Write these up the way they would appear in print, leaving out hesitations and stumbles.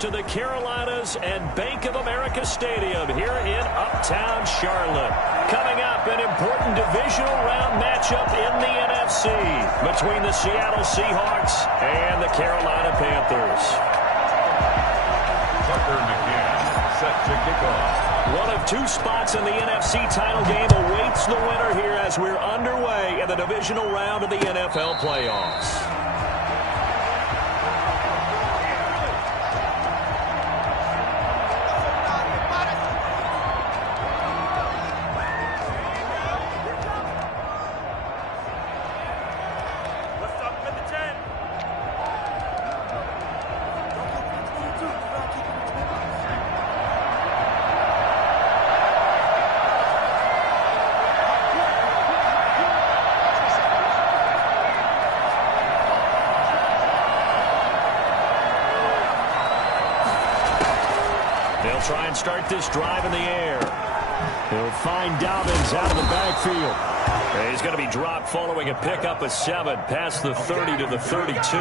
To the Carolinas and Bank of America Stadium here in Uptown Charlotte. Coming up, an important divisional round matchup in the NFC between the Seattle Seahawks and the Carolina Panthers. Tucker McCann set to kick off. One of two spots in the NFC title game awaits the winner here as we're underway in the divisional round of the NFL playoffs. They'll try and start this drive in the air. He'll find Dobbins out of the backfield. He's going to be dropped following a pickup of 7 past the 30 to the 32.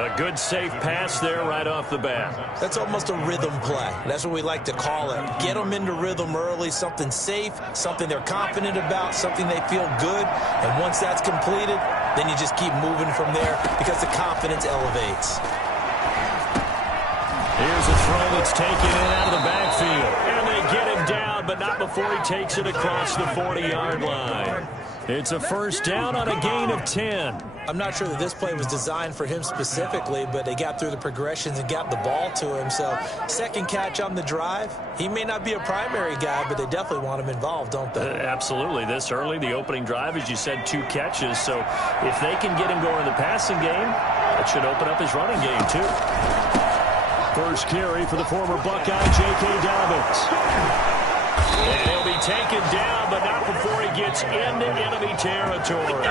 A good safe pass there right off the bat. That's almost a rhythm play. That's what we like to call it. Get them into rhythm early, something safe, something they're confident about, something they feel good. And once that's completed, then you just keep moving from there because the confidence elevates. Here's a throw that's taken in out of the backfield. And they get him down, but not before he takes it across the 40-yard line. It's a first down on a gain of 10. I'm not sure that this play was designed for him specifically, but they got through the progressions and got the ball to him. So second catch on the drive. He may not be a primary guy, but they definitely want him involved, don't they? Absolutely. This early, the opening drive, as you said, 2 catches. So if they can get him going in the passing game, that should open up his running game too. First carry for the former Buckeye, J.K. Dobbins. And he'll be taken down, but not before he gets into enemy territory.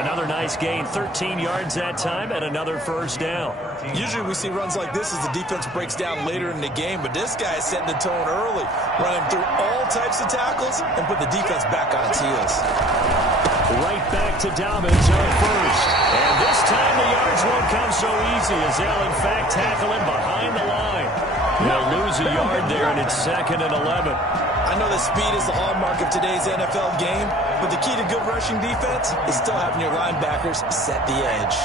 Another nice gain, 13 yards that time, and another first down. Usually we see runs like this as the defense breaks down later in the game, but this guy is setting the tone early, running through all types of tackles and put the defense back on its heels. Right back to Dobbins on first. And this time the yards won't come so easy as they'll, in fact, tackle him behind the line. They'll lose a yard there, and it's 2nd and 11. I know that speed is the hallmark of today's NFL game, but the key to good rushing defense is still having your linebackers set the edge.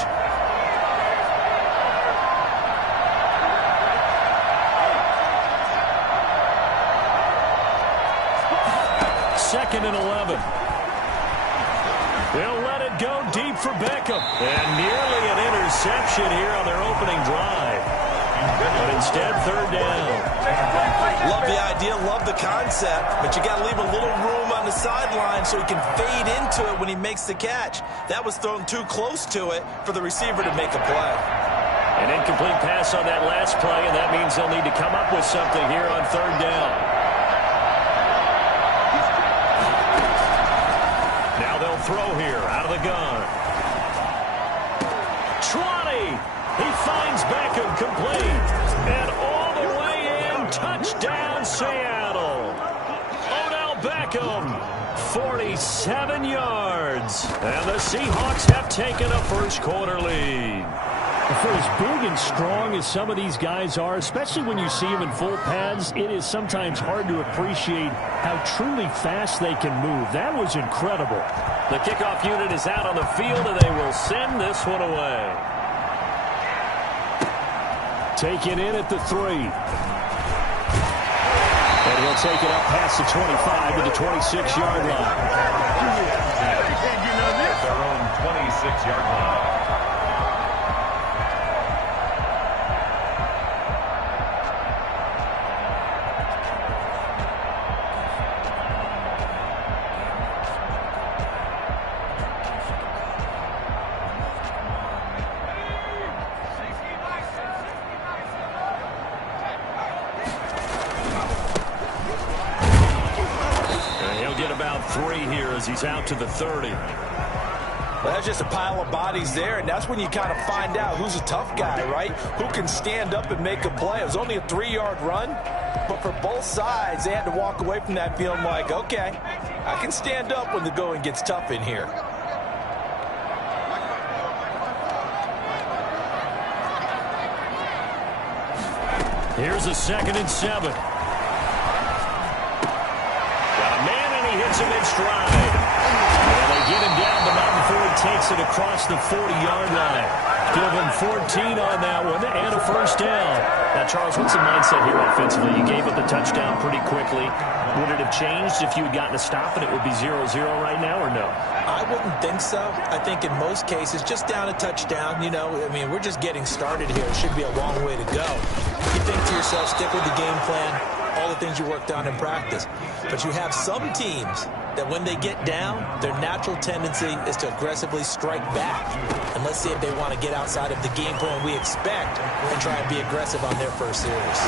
Second and 11. They'll let it go deep for Beckham. And nearly an interception here on their opening drive. But instead, 3rd down. Love the idea, love the concept, but you got to leave a little room on the sideline so he can fade into it when he makes the catch. That was thrown too close to it for the receiver to make a play. An incomplete pass on that last play, and that means they'll need to come up with something here on 3rd down. Now they'll throw here out of the gun. 20. He finds Beckham complete. And all the way in, touchdown Seattle. Odell Beckham, 47 yards. And the Seahawks have taken a first quarter lead. For as big and strong as some of these guys are, especially when you see them in full pads, it is sometimes hard to appreciate how truly fast they can move. That was incredible. The kickoff unit is out on the field, and they will send this one away. Taken in at the 3. And he'll take it up past the 25 to the 26-yard line. At their own 26-yard line. He's out to the 30. Well, that's just a pile of bodies there, and that's when you kind of find out who's a tough guy, right? Who can stand up and make a play. It was only a 3-yard run, but for both sides, they had to walk away from that feeling like, okay, I can stand up when the going gets tough in here. Here's a 2nd and 7. Got a man, and he hits him in stride. And they get him down, but not before he takes it across the 40-yard line. Give him 14 on that one, and a first down. Now, Charles, what's the mindset here offensively? You gave up the touchdown pretty quickly. Would it have changed if you had gotten a stop and it would be 0-0 right now, or no? I wouldn't think so. I think in most cases, just down a touchdown, you know, I mean, we're just getting started here. It should be a long way to go. You think to yourself, stick with the game plan, all the things you worked on in practice. But you have some teams that when they get down, their natural tendency is to aggressively strike back. And let's see if they want to get outside of the game plan we expect and try and be aggressive on their first series.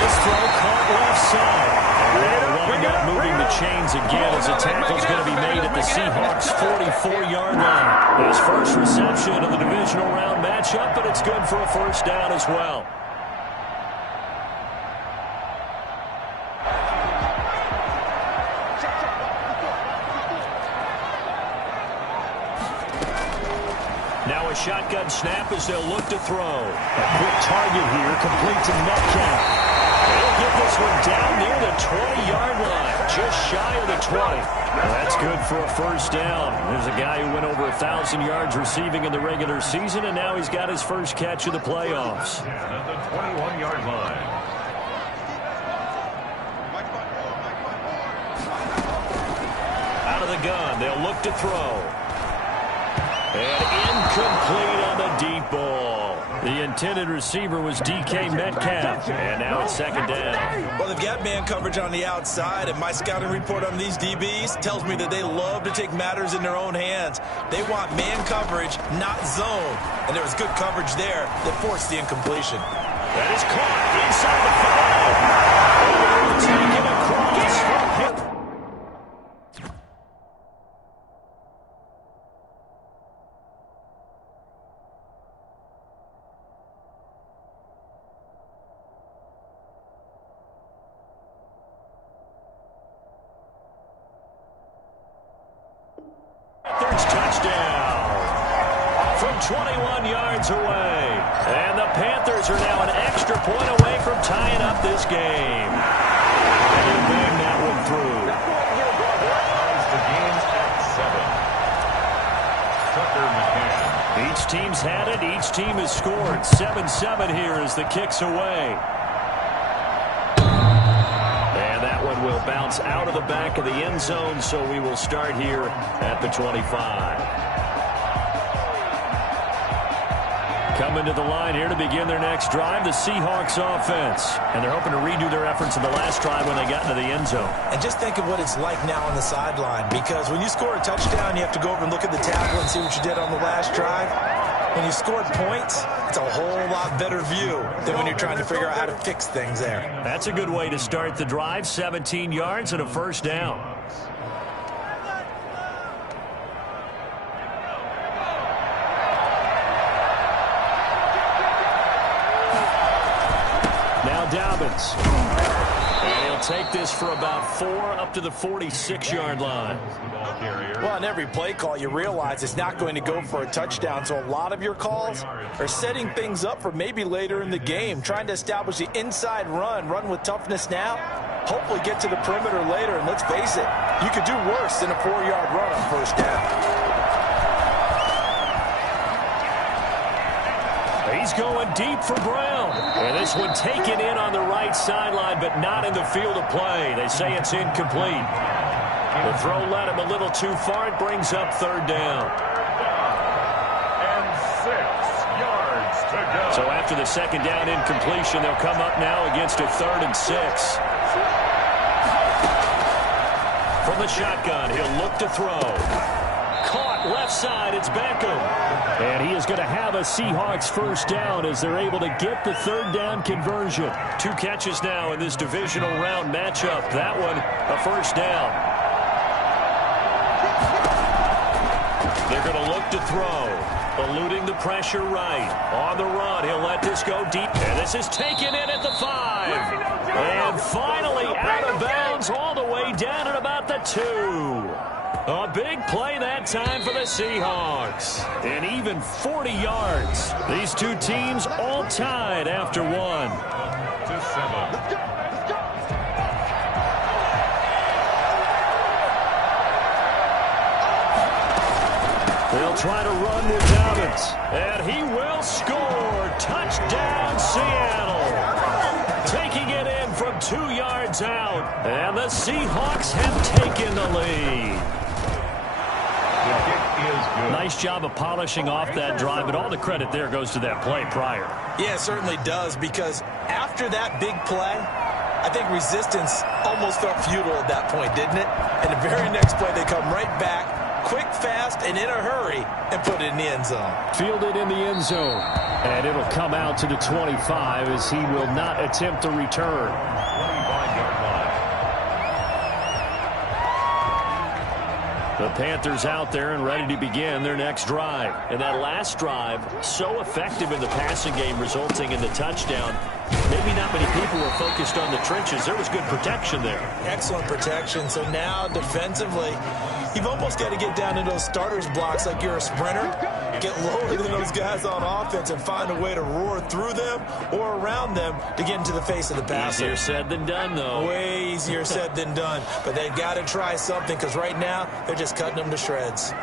This throw caught left side. And got moving the chains again as a tackle's going to be made at the Seahawks' 44-yard line. His first reception of the divisional round matchup, but it's good for a first down as well. Now a shotgun snap as they'll look to throw. A quick target here, complete to Metcalf. They'll get this one down near the 20-yard line, just shy of the 20. Well, that's good for a first down. There's a guy who went over 1,000 yards receiving in the regular season, and now he's got his first catch of the playoffs. At the 21-yard line. Out of the gun, they'll look to throw. And incomplete on the deep ball. The intended receiver was DK Metcalf. And now it's 2nd down. Well, they've got man coverage on the outside, and my scouting report on these DBs tells me that they love to take matters in their own hands. They want man coverage, not zone. And there was good coverage there that forced the incompletion. That is caught inside the 5. Taken across. Touchdown from 21 yards away. And the Panthers are now an extra point away from tying up this game. And they bang that one through. The game's at 7. Tucker McCann. Each team's had it. Each team has scored. 7-7 here as the kick's away. Will bounce out of the back of the end zone, so we will start here at the 25. Coming to the line here to begin their next drive, the Seahawks offense. And they're hoping to redo their efforts in the last drive when they got into the end zone. And just think of what it's like now on the sideline, because when you score a touchdown, you have to go over and look at the tackle and see what you did on the last drive. When you scored points, it's a whole lot better view than when you're trying to figure out how to fix things there. That's a good way to start the drive. 17 yards and a first down. Now Dobbins. And he'll take this for about 4 up to the 46-yard line. Well, on every play call, you realize it's not going to go for a touchdown, so a lot of your calls are setting things up for maybe later in the game, trying to establish the inside run with toughness now, hopefully get to the perimeter later, and let's face it, you could do worse than a 4-yard run on first down. He's going deep for Brown. And this one taken in on the right sideline, but not in the field of play. They say it's incomplete. The throw led him a little too far. It brings up 3rd down. And 6 yards to go. So after the 2nd down incompletion, they'll come up now against a 3rd and 6. From the shotgun, he'll look to throw. Caught left side, it's Beckham. And he is going to have a Seahawks first down as they're able to get the 3rd down conversion. 2 catches now in this divisional round matchup. That one, a first down. They're going to look to throw. Eluding the pressure right. On the run, he'll let this go deep. And this is taken in at the 5. And finally out of bounds all the way down at about the 2. A big play that time for the Seahawks. And even 40 yards. These two teams all tied after 1. try to run with Dobbins. And he will score. Touchdown, Seattle. Taking it in from 2 yards out. And the Seahawks have taken the lead. Nice job of polishing off that drive, but all the credit there goes to that play prior. Yeah, it certainly does, because after that big play, I think resistance almost felt futile at that point, didn't it? And the very next play, they come right back, quick, fast, and in a hurry, and put it in the end zone. Fielded in the end zone. And it'll come out to the 25 as he will not attempt to return. 25-yard line. The Panthers out there and ready to begin their next drive. And that last drive, so effective in the passing game, resulting in the touchdown. Maybe not many people were focused on the trenches. There was good protection there. Excellent protection. So now, defensively, you've almost got to get down to those starters blocks like you're a sprinter. Get lower than those guys on offense and find a way to roar through them or around them to get into the face of the passer. Easier said than done, though. Way easier said than done. But they've got to try something, because right now they're just cutting them to shreds.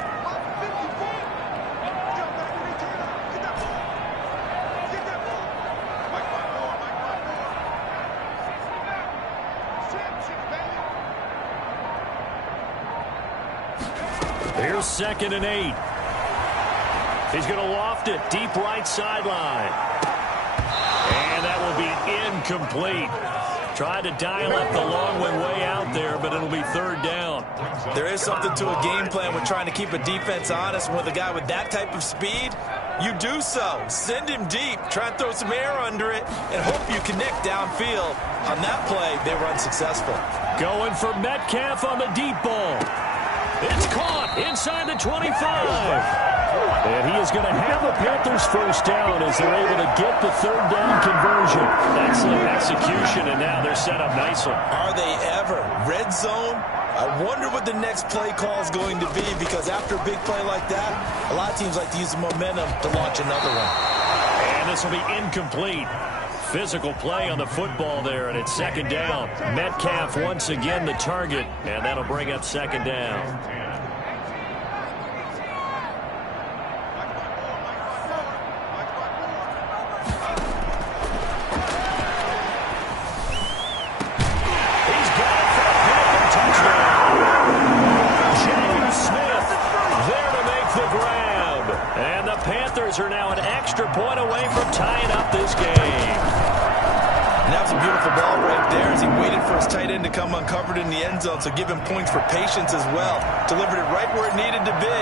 Here's 2nd and 8. He's going to loft it deep right sideline. And that will be incomplete. Tried to dial up the long one way out there, but it'll be 3rd down. There is something to a game plan with trying to keep a defense honest. With a guy with that type of speed, you do so. Send him deep. Try and throw some air under it and hope you connect downfield. On that play, they were unsuccessful. Going for Metcalf on the deep ball. It's caught inside the 25. And he is going to have the Panthers first down as they're able to get the 3rd down conversion. Excellent execution, and now they're set up nicely. Are they ever? Red zone? I wonder what the next play call is going to be, because after a big play like that, a lot of teams like to use the momentum to launch another one. And this will be incomplete. Physical play on the football there, and it's 2nd down. Metcalf once again the target, and that'll bring up 2nd down. Panthers are now an extra point away from tying up this game. And that was a beautiful ball right there as he waited for his tight end to come uncovered in the end zone, so give him points for patience as well. Delivered it right where it needed to be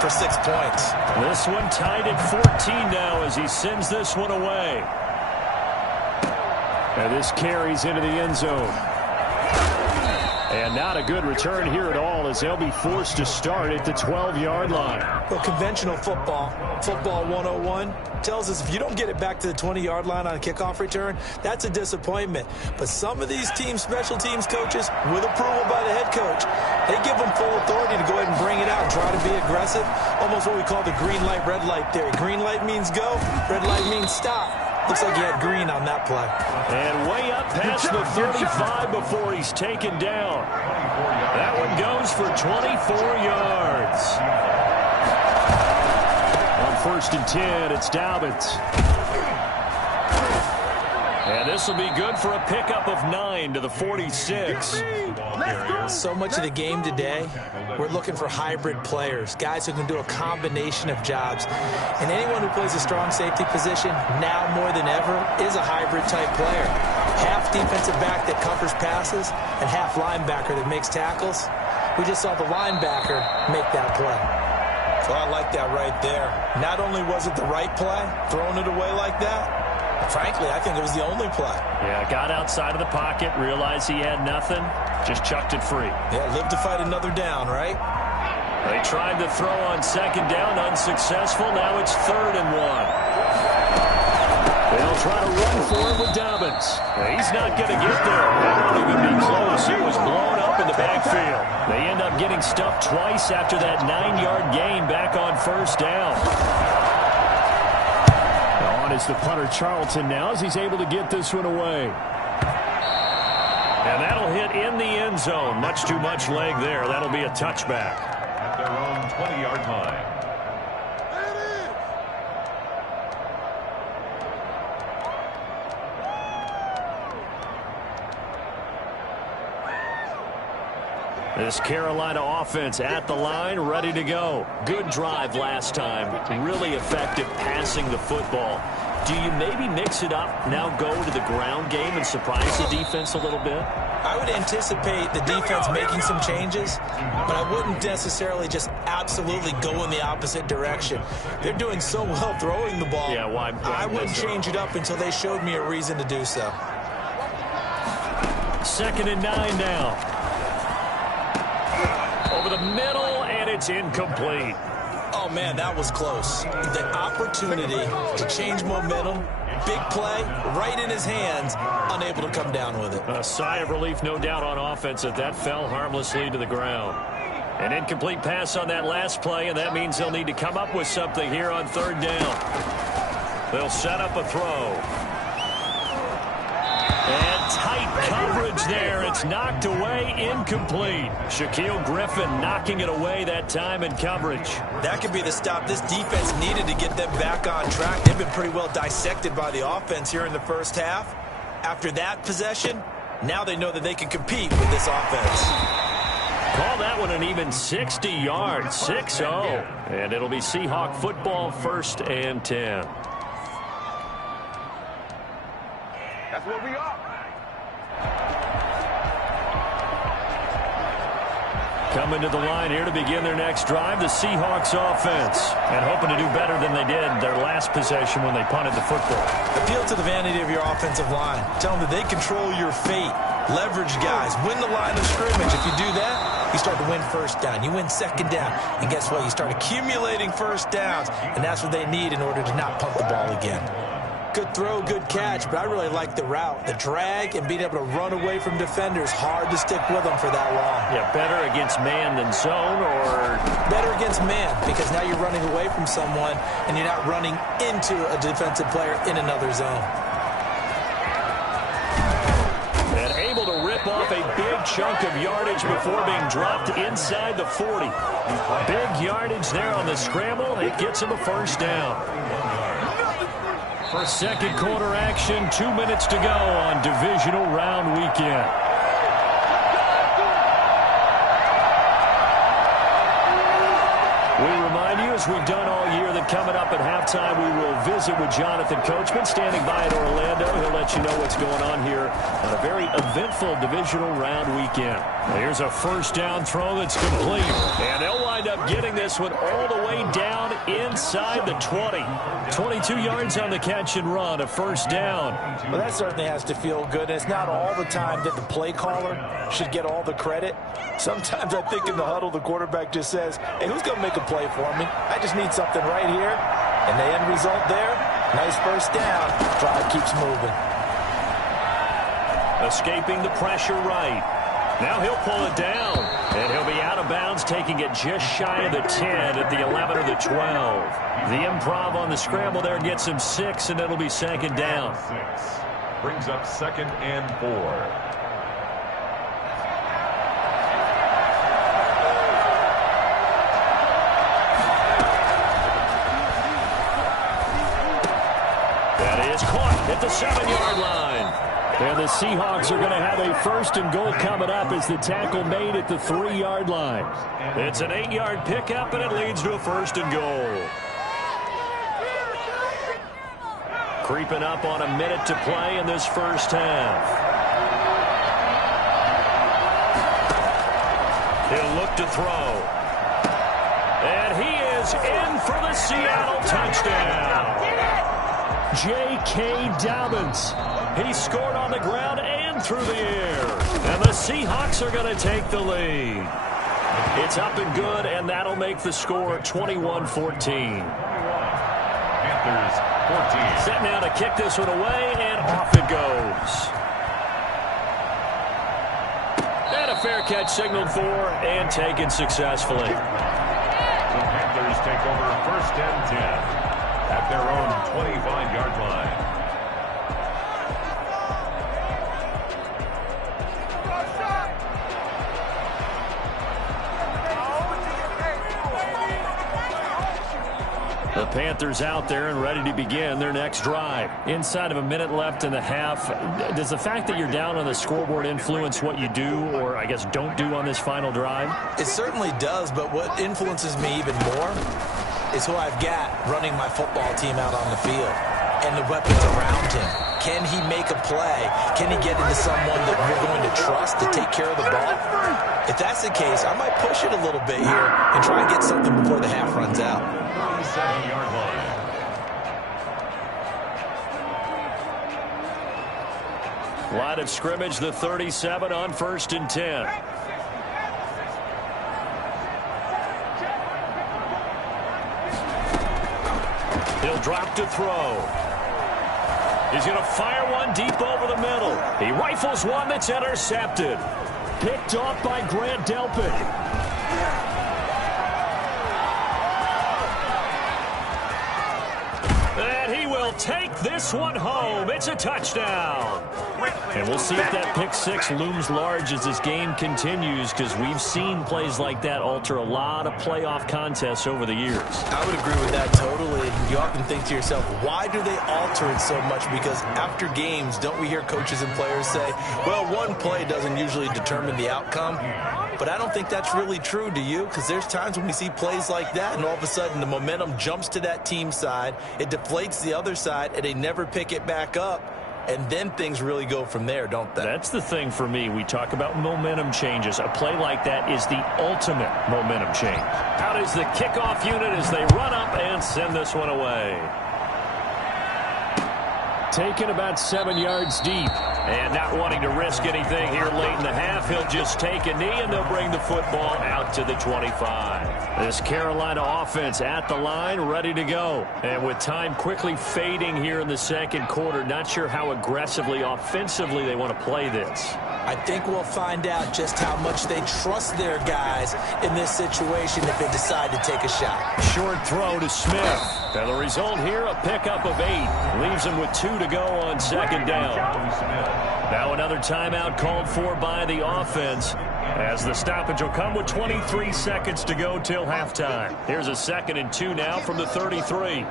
for 6 points. This one tied at 14 now as he sends this one away. And this carries into the end zone. And not a good return here at all as they'll be forced to start at the 12-yard line. Well, conventional football 101, tells us if you don't get it back to the 20-yard line on a kickoff return, that's a disappointment. But some of these teams, special teams coaches, with approval by the head coach, they give them full authority to go ahead and bring it out and try to be aggressive. Almost what we call the green light, red light theory. Green light means go, red light means stop. Looks like he had green on that play. And way up past the 35 before he's taken down. That one goes for 24 yards. On 1st and 10, it's Dobbins. And this will be good for a pickup of 9 to the 46. So much of the game today, we're looking for hybrid players, guys who can do a combination of jobs. And anyone who plays a strong safety position, now more than ever, is a hybrid-type player. Half defensive back that covers passes and half linebacker that makes tackles. We just saw the linebacker make that play. So I like that right there. Not only was it the right play, throwing it away like that, frankly, I think it was the only play. Yeah, got outside of the pocket, realized he had nothing, just chucked it free. Yeah, live to fight another down, right? They tried to throw on 2nd down, unsuccessful. Now it's 3rd and 1. They'll try to run for it with Dobbins. He's not going to get there. That won't even be close. It was blown up in the backfield. They end up getting stuffed twice after that 9-yard gain back on 1st down. On is the punter Charlton now as he's able to get this one away. And that'll hit in the end zone. Much too much leg there. That'll be a touchback. At their own 20-yard line. This Carolina offense at the line, ready to go. Good drive last time. Really effective passing the football. Do you maybe mix it up, now go to the ground game and surprise the defense a little bit? I would anticipate the defense making some changes, but I wouldn't necessarily just absolutely go in the opposite direction. They're doing so well throwing the ball. Yeah, why I wouldn't change it up until they showed me a reason to do so. 2nd and 9 now. Over the middle, and it's incomplete. Oh, man, that was close. The opportunity to change momentum, big play, right in his hands, unable to come down with it. A sigh of relief, no doubt, on offense that fell harmlessly to the ground. An incomplete pass on that last play, and that means they'll need to come up with something here on 3rd down. They'll set up a throw. And tight coverage there. It's knocked away, incomplete. Shaquille Griffin knocking it away that time in coverage. That could be the stop this defense needed to get them back on track. They've been pretty well dissected by the offense here in the first half. After that possession, now they know that they can compete with this offense. Call that one an even 60 yards, 6-0. And it'll be Seahawk football, 1st and 10. That's what we are. Coming to the line here to begin their next drive, the Seahawks offense. And hoping to do better than they did their last possession when they punted the football. Appeal to the vanity of your offensive line. Tell them that they control your fate. Leverage guys. Win the line of scrimmage. If you do that, you start to win 1st down. You win 2nd down. And guess what? You start accumulating 1st downs. And that's what they need in order to not punt the ball again. Good throw, good catch, but I really like the route. The drag and being able to run away from defenders. Hard to stick with them for that long. Yeah, better against man than zone, or better against man, because now you're running away from someone and you're not running into a defensive player in another zone. And able to rip off a big chunk of yardage before being dropped inside the 40. Big yardage there on the scramble. It gets him a 1st down. For 2nd quarter action, 2 minutes to go on Divisional Round Weekend. We remind you, as we've done all year, that coming up at halftime, we will visit with Jonathan Coachman, standing by in Orlando. He'll let you know what's going on here on a very eventful Divisional Round Weekend. Here's a 1st down throw that's complete. And they'll wind up getting this one all the way down inside the 20. 22 yards on the catch and run, a 1st down. Well, that certainly has to feel good. It's not all the time that the play caller should get all the credit. Sometimes I think in the huddle, the quarterback just says, hey, who's going to make a play for me? I just need something right here. And the end result there, nice 1st down. Drive keeps moving. Escaping the pressure right. Now he'll pull it down. And he'll be out of bounds, taking it just shy of the 10 at the 11 or the 12. The improv on the scramble there gets him 6, and it'll be 2nd down. 6. Brings up 2nd and 4. At the 7-yard line. And the Seahawks are going to have a 1st and goal coming up as the tackle made at the 3-yard line. It's an 8-yard pickup, and it leads to a 1st and goal. Creeping up on a minute to play in this first half. He'll look to throw. And he is in for the Seattle touchdown. J.K. Dobbins. He scored on the ground and through the air. And the Seahawks are going to take the lead. It's up and good, and that'll make the score 21-14. Panthers 14. Set now to kick this one away, and off it goes. And a fair catch signaled for and taken successfully. The Panthers take over 1st and 10. At their own 25-yard line. The Panthers out there and ready to begin their next drive. Inside of a minute left in the half, does the fact that you're down on the scoreboard influence what you do, or I guess don't do on this final drive? It certainly does, but what influences me even more is who I've got running my football team out on the field and the weapons around him. Can he make a play? Can he get into someone that we're going to trust to take care of the ball? If that's the case, I might push it a little bit here and try and get something before the half runs out. 37-yard line. Line of scrimmage, the 37 on 1st and 10. He'll drop to throw. He's going to fire one deep over the middle. He rifles one that's intercepted. Picked off by Grant Delpit. And he will take this one home. It's a touchdown. And we'll see if that pick six looms large as this game continues, because we've seen plays like that alter a lot of playoff contests over the years. I would agree with that totally. You often think to yourself, why do they alter it so much? Because after games, don't we hear coaches and players say, well, one play doesn't usually determine the outcome? But I don't think that's really true, do you? Because there's times when we see plays like that, and all of a sudden the momentum jumps to that team side, it deflates the other side, and they never pick it back up. And then things really go from there, don't they? That's the thing for me. We talk about momentum changes. A play like that is the ultimate momentum change. Out is the kickoff unit as they run up and send this one away. Taken about 7 yards deep. And not wanting to risk anything here late in the half, he'll just take a knee and they'll bring the football out to the 25. This Carolina offense at the line, ready to go. And with time quickly fading here in the second quarter, not sure how aggressively, offensively they want to play this. I think we'll find out just how much they trust their guys in this situation if they decide to take a shot. Short throw to Smith. And the result here, a pickup of 8. Leaves him with 2 to go on second down. Now another timeout called for by the offense, as the stoppage will come with 23 seconds to go till halftime. Here's a 2nd and 2 now from the 33.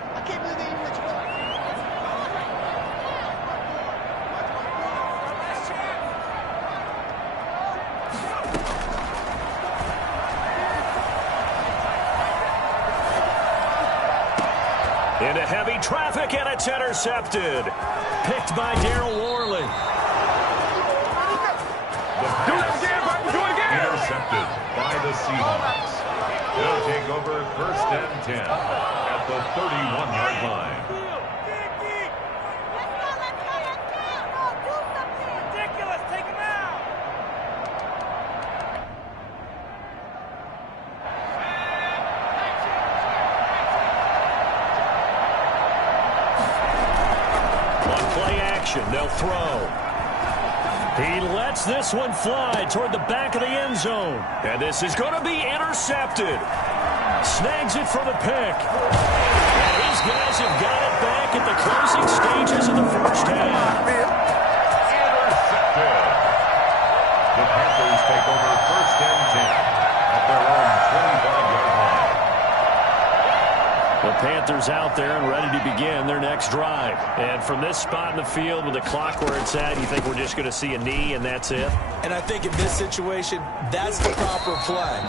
Into heavy traffic, and it's intercepted. Picked by Darryl Worley. Intercepted by the Seahawks. They'll take over 1st and 10 at the 31-yard line. They'll throw. He lets this one fly toward the back of the end zone. And this is going to be intercepted. Snags it for the pick. And his guys have got it back at the closing stages of the first half. Intercepted. The Panthers take over 1st and 10 at their own 25-yard line. The Panthers out there and ready to begin their next drive. And from this spot in the field with the clock where it's at, you think we're just going to see a knee and that's it? And I think in this situation, that's the proper play.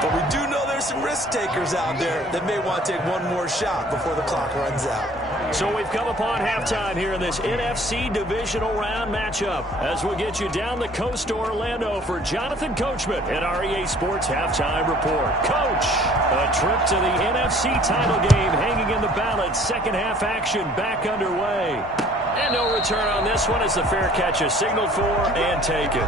But we do know there's some risk takers out there that may want to take one more shot before the clock runs out. So we've come upon halftime here in this NFC Divisional Round matchup as we get you down the coast to Orlando for Jonathan Coachman at our EA Sports Halftime Report. Coach, a trip to the NFC title game hanging in the balance. Second half action back underway. And no return on this one as the fair catch is signaled for and taken.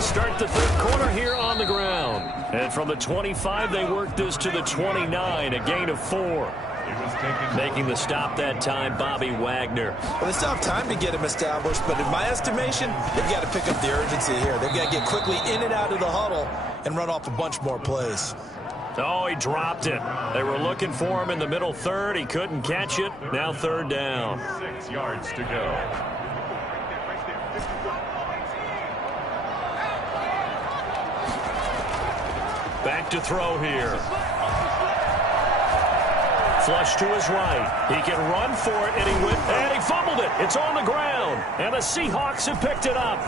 Start the third quarter here on the ground. And from the 25, they worked this to the 29, a gain of 4. Making the stop that time, Bobby Wagner. Well, they still have time to get him established, but in my estimation, they've got to pick up the urgency here. They've got to get quickly in and out of the huddle and run off a bunch more plays. Oh, he dropped it. They were looking for him in the middle third. He couldn't catch it. Now third down. 6 yards to go. Back to throw here. Flush to his right. He can run for it, and he fumbled it. It's on the ground, and the Seahawks have picked it up.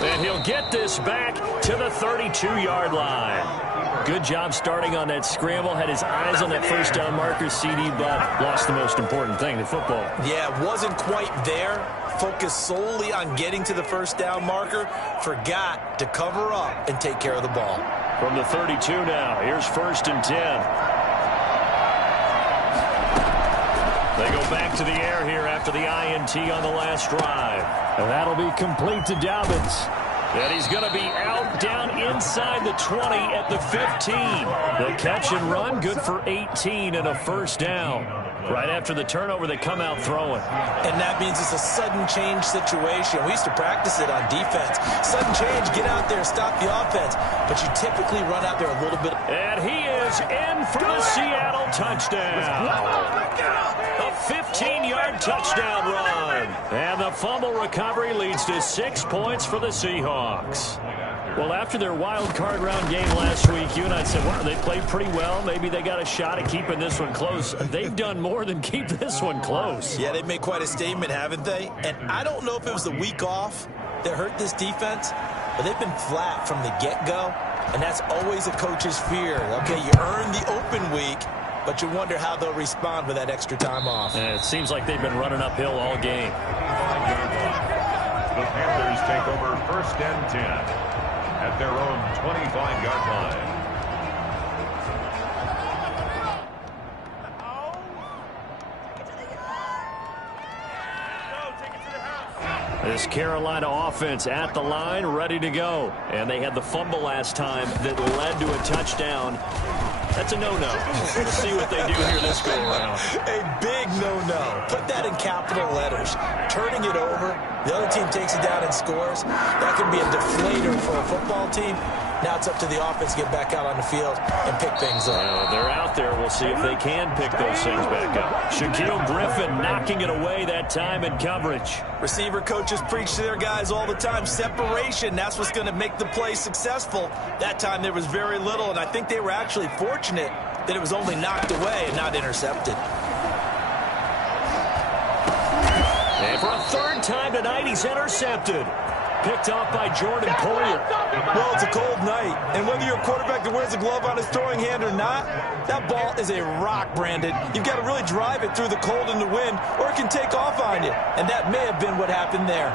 And he'll get this back to the 32-yard line. Good job starting on that scramble. Had his eyes on that first down marker, CD, but lost the most important thing, the football. Yeah, wasn't quite there. Focused solely on getting to the first down marker. Forgot to cover up and take care of the ball. From the 32 now, here's 1st and 10. They go back to the air here after the INT on the last drive. And that'll be complete to Dobbins. And he's going to be out down inside the 20 at the 15. The catch and run, good for 18 and a first down. Right after the turnover, they come out throwing. And that means it's a sudden change situation. We used to practice it on defense. Sudden change, get out there, stop the offense. But you typically run out there a little bit. And he is in for the Seattle touchdown. A 15-yard touchdown run. And the fumble recovery leads to 6 points for the Seahawks. Well, after their wild card round game last week, you and I said, wow, they played pretty well. Maybe they got a shot at keeping this one close. They've done more than keep this one close. Yeah, they've made quite a statement, haven't they? And I don't know if it was the week off that hurt this defense, but they've been flat from the get-go, and that's always a coach's fear. Okay, you earn the open week, but you wonder how they'll respond with that extra time off. And it seems like they've been running uphill all game. The Panthers take over 1st and 10 at their own 25-yard line. This Carolina offense at the line, ready to go. And they had the fumble last time that led to a touchdown. That's a no-no. We'll see what they do here this go around. A big no-no. Put that in capital letters. Turning it over, the other team takes it down and scores. That could be a deflator for a football team. Now it's up to the offense to get back out on the field and pick things up. They're out there. We'll see if they can pick those things back up. Shaquille Griffin knocking it away that time in coverage. Receiver coaches preach to their guys all the time. Separation, that's what's going to make the play successful. That time there was very little, and I think they were actually fortunate that it was only knocked away and not intercepted. And for a third time tonight, he's intercepted. Picked off by Jordan Poyer. Well, it's a cold night, and whether you're a quarterback that wears a glove on his throwing hand or not, that ball is a rock, Brandon. You've got to really drive it through the cold and the wind, or it can take off on you, and that may have been what happened there.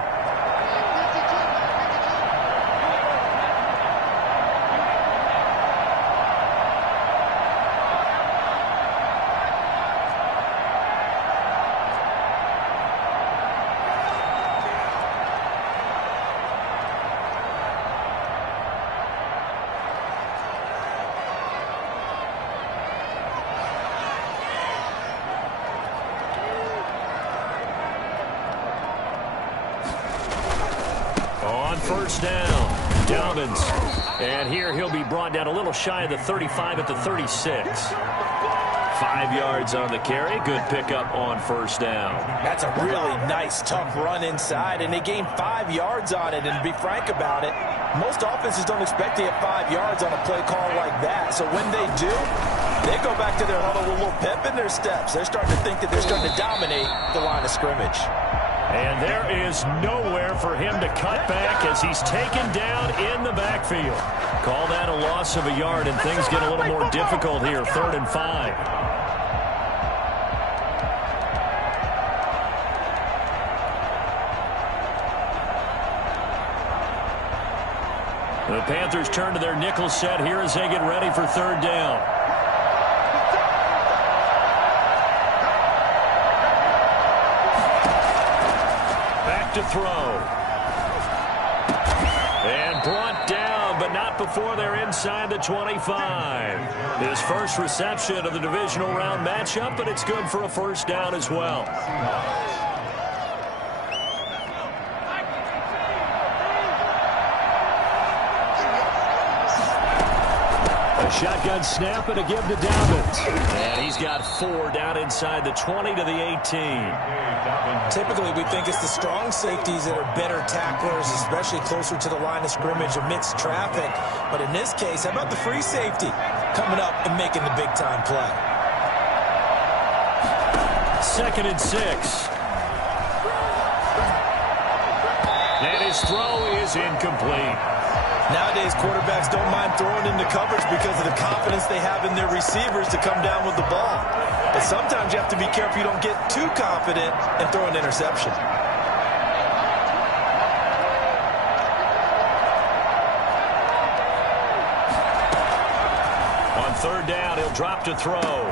First down, Dobbins. And here he'll be brought down a little shy of the 35 at the 36. 5 yards on the carry. Good pickup on first down. That's a really nice, tough run inside, and they gained 5 yards on it. And to be frank about it, most offenses don't expect to get 5 yards on a play call like that. So when they do, they go back to their huddle with a little pep in their steps. They're starting to think that they're starting to dominate the line of scrimmage. And there is nowhere for him to cut back as he's taken down in the backfield. Call that a loss of a yard, and things get a little more difficult here. 3rd and 5. The Panthers turn to their nickel set here as they get ready for 3rd down. To throw. And brought down, but not before they're inside the 25. His first reception of the divisional round matchup, but it's good for a first down as well. Shotgun snap and a give to Dobbins. And he's got 4 down inside the 20 to the 18. Typically, we think it's the strong safeties that are better tacklers, especially closer to the line of scrimmage amidst traffic. But in this case, how about the free safety coming up and making the big-time play? 2nd and 6. And his throw is incomplete. Nowadays, quarterbacks don't mind throwing into coverage because of the confidence they have in their receivers to come down with the ball. But sometimes you have to be careful you don't get too confident and throw an interception. On 3rd down, he'll drop to throw.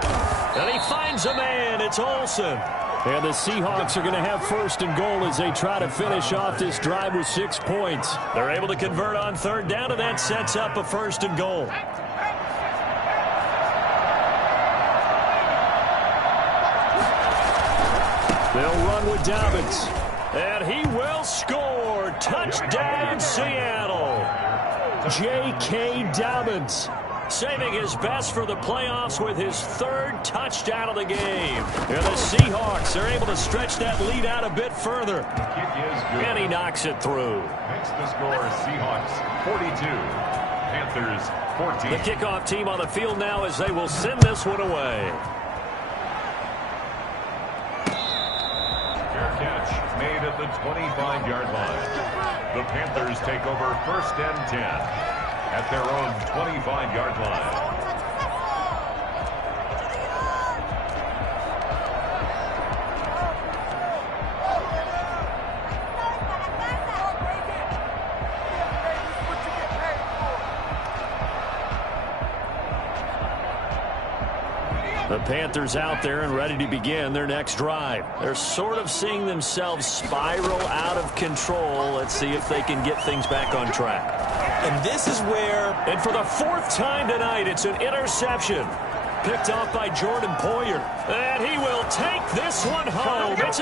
And he finds a man. It's Olsen. And the Seahawks are going to have 1st and goal as they try to finish off this drive with 6 points. They're able to convert on 3rd down, and that sets up a 1st and goal. They'll run with Dobbins. And he will score. Touchdown, Seattle. J.K. Dobbins, saving his best for the playoffs with his 3rd touchdown of the game. And the Seahawks are able to stretch that lead out a bit further. And he knocks it through. Makes the score Seahawks 42, Panthers 14. The kickoff team on the field now as they will send this one away. Fair catch made at the 25-yard line. The Panthers take over 1st and 10. At their own 25-yard line. The Panthers out there and ready to begin their next drive. They're sort of seeing themselves spiral out of control. Let's see if they can get things back on track. And this is where... And for the 4th time tonight, it's an interception. Picked off by Jordan Poyer. And he will take this one home. It's